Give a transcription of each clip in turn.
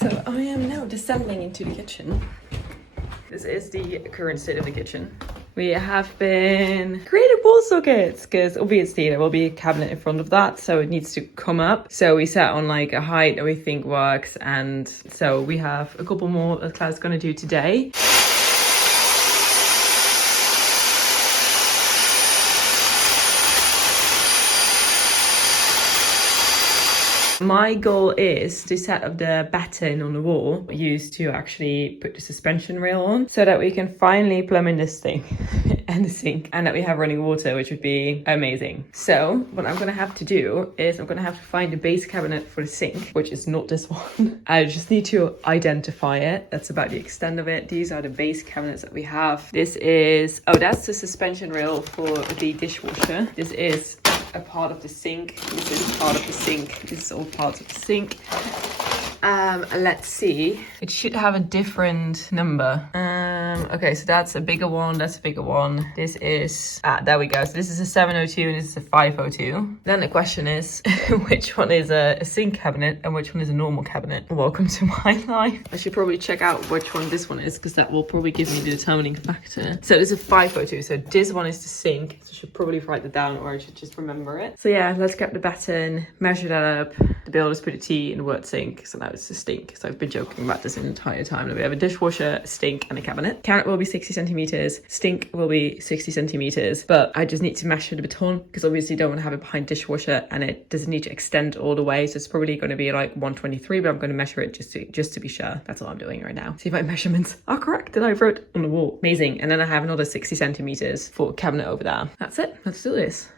So I am now descending into the kitchen. This is the current state of the kitchen. We have been creating wall sockets because obviously there will be a cabinet in front of that, so it needs to come up. So we set on like a height that we think works, and so we have a couple more that Claire's gonna do today. My goal is to set up the batten on the wall used to actually put the suspension rail on so that we can finally plumb in this thing and the sink, and that we have running water, which would be amazing. So what I'm gonna have to do is I'm gonna have to find a base cabinet for the sink, which is not this one. I just need to identify it. That's about the extent of it. These are the base cabinets that we have. This is, oh, that's the suspension rail for the dishwasher. This is a part of the sink. This is part of the sink. This is all parts of the sink. Let's see. It should have a different number. Okay, so that's a bigger one. That's a bigger one. This is, there we go. So this is a 702 and this is a 502. Then the question is, which one is a sink cabinet and which one is a normal cabinet? Welcome to my life. I should probably check out which one this one is, because that will probably give me the determining factor. So this is a 502. So this one is the sink. So I should probably write that down, or I should just remember it. So yeah, let's get the batten, measure that up. The builders put a T in the word sink, so now it's a stink. So I've been joking about this the entire time. We have a dishwasher, a sink, and a cabinet. Cabinet will be 60 centimeters. Stink will be 60 centimeters. But I just need to measure the baton, because obviously you don't want to have it behind dishwasher, and it doesn't need to extend all the way. So it's probably going to be like 123, but I'm going to measure it just to be sure. That's all I'm doing right now. See if my measurements are correct that I wrote on the wall. Amazing. And then I have another 60 centimeters for cabinet over there. That's it. Let's do this.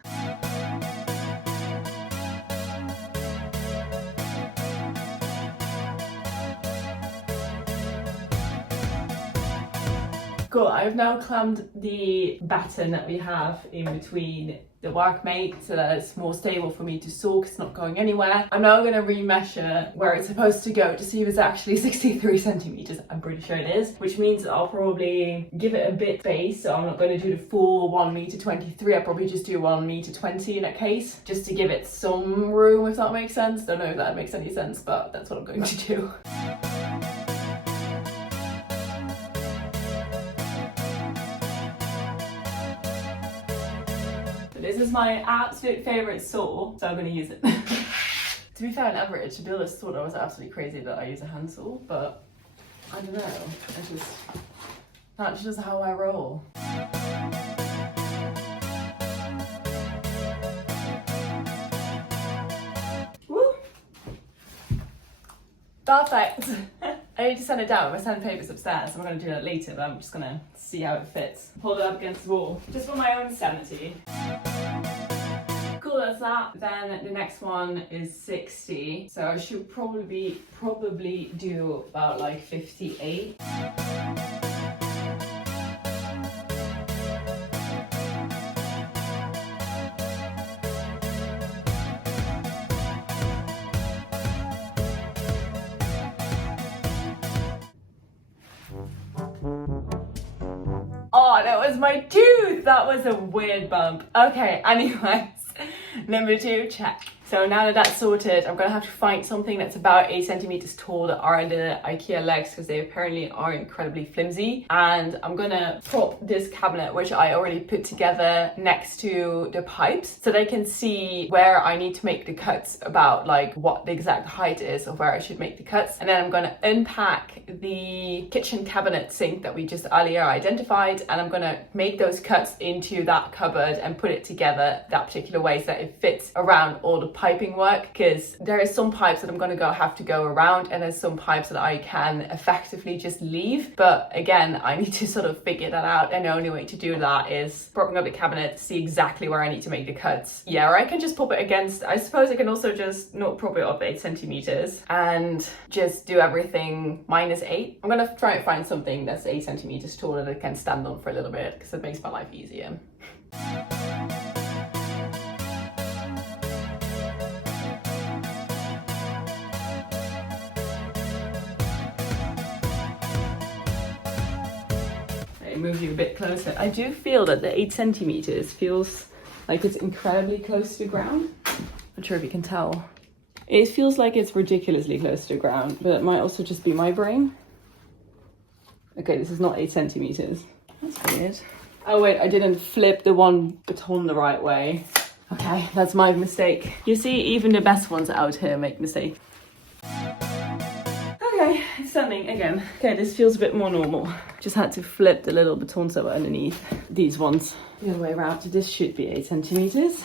Cool, I've now clamped the batten that we have in between the workmate so that it's more stable for me to saw, it's not going anywhere. I'm now going to remeasure where it's supposed to go to see if it's actually 63 centimeters. I'm pretty sure it is, which means I'll probably give it a bit space. So I'm not going to do the full 1 meter 23. I'll probably just do 1 meter 20 in that case, just to give it some room, if that makes sense. Don't know if that makes any sense, but that's what I'm going to do. This is my absolute favourite saw, so I'm going to use it. To be fair, on average, the builders thought I was absolutely crazy that I use a hand saw, but I don't know. That's just how I roll. Woo! Perfect! I need to sand it down. My sandpaper's upstairs. I'm going to do that later, but I'm just going to see how it fits. Hold it up against the wall, just for my own sanity. Cool, that's that. Then the next one is 60. So I should probably do about like 58. Oh, that was my tooth! That was a weird bump. Okay, anyways, number 2, check. So now that that's sorted, I'm gonna have to find something that's about 8 centimeters tall that are the IKEA legs, because they apparently are incredibly flimsy. And I'm gonna prop this cabinet, which I already put together, next to the pipes, so they can see where I need to make the cuts, about like what the exact height is of where I should make the cuts. And then I'm gonna unpack the kitchen cabinet sink that we just earlier identified, and I'm gonna make those cuts into that cupboard and put it together that particular way so that it fits around all the piping work, because there is some pipes that I'm going to have to go around, and there's some pipes that I can effectively just leave. But again, I need to sort of figure that out, and the only way to do that is propping up the cabinet, see exactly where I need to make the cuts. Yeah, or I can just pop it against, I suppose I can also just not prop it up 8 centimeters and just do everything -8. I'm going to try and find something that's 8 centimeters tall that I can stand on for a little bit, because it makes my life easier. Move you a bit closer. I do feel that the 8 centimeters feels like it's incredibly close to the ground. Not sure if you can tell. It feels like it's ridiculously close to the ground, but it might also just be my brain. Okay, this is not 8 centimeters. That's weird. Oh wait, I didn't flip the one baton the right way. Okay, that's my mistake. You see, even the best ones out here make mistakes. Okay, it's stunning again. Okay, this feels a bit more normal. Just had to flip the little batons that were underneath these ones the other way around. This should be 8 centimeters.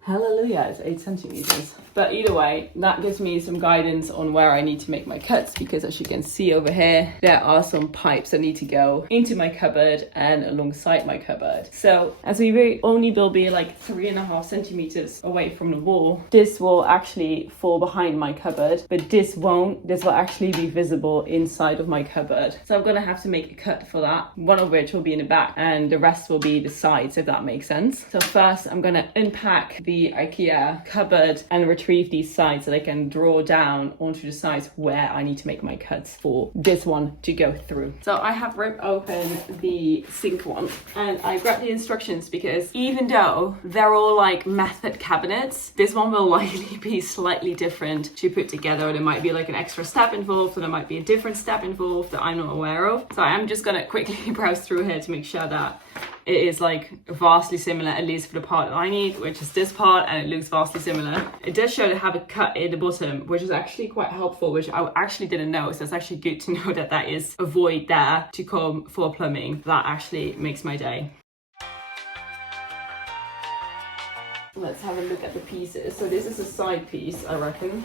Hallelujah, it's 8 centimeters. But either way, that gives me some guidance on where I need to make my cuts, because as you can see over here, there are some pipes that need to go into my cupboard and alongside my cupboard. So as we only will be like 3.5 centimeters away from the wall, this will actually fall behind my cupboard, but this won't. This will actually be visible inside of my cupboard. So I'm gonna have to make a cut for that, one of which will be in the back and the rest will be the sides, if that makes sense. So first I'm gonna unpack the IKEA cupboard and retrieve these sides so that I can draw down onto the sides where I need to make my cuts for this one to go through. So I have ripped open the sink one and I grabbed the instructions because even though they're all like method cabinets, this one will likely be slightly different to put together. There might be like an extra step involved, or there might be a different step involved that I'm not aware of. So I'm just gonna quickly browse through here to make sure that it is like vastly similar, at least for the part that I need, which is this part, and it looks vastly similar. It does show to have a cut in the bottom, which is actually quite helpful, which I actually didn't know. So it's actually good to know that that is a void there to come for plumbing. That actually makes my day. Let's have a look at the pieces. So this is a side piece, I reckon.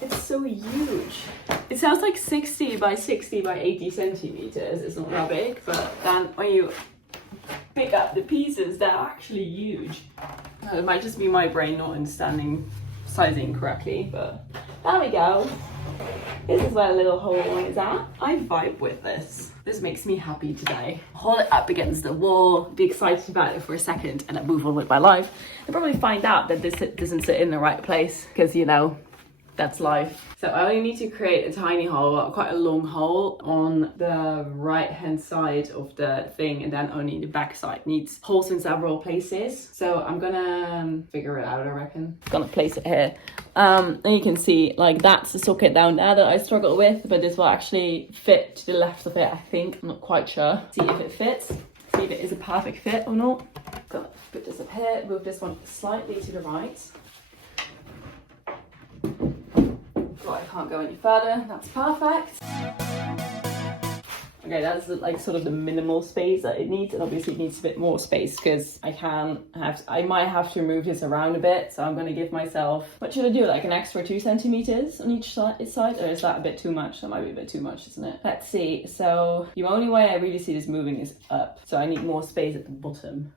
It's so huge. It sounds like 60 by 60 by 80 centimeters. It's not that big, but then when you pick up the pieces, they're actually huge. It might just be my brain not understanding sizing correctly, but there we go. This is where the little hole is at. I vibe with this. This makes me happy today. Hold it up against the wall, be excited about it for a second, and then move on with my life. I'll probably find out that this doesn't sit in the right place, because, you know, that's life. So I only need to create a tiny hole, quite a long hole on the right hand side of the thing, and then only the back side needs holes in several places. So I'm gonna figure it out, I reckon. Gonna place it here. And you can see, like, that's the socket down there that I struggle with, but this will actually fit to the left of it, I think. I'm not quite sure. See if it fits. See if it is a perfect fit or not. Gonna put this up here, move this one slightly to the right. I can't go any further. That's perfect. Okay, that's like sort of the minimal space that it needs, and obviously it needs a bit more space because I might have to move this around a bit. So I'm going to give myself, what should I do? Like an extra 2 centimeters on each side, or is that a bit too much? That might be a bit too much, isn't it? Let's see. So the only way I really see this moving is up. So I need more space at the bottom.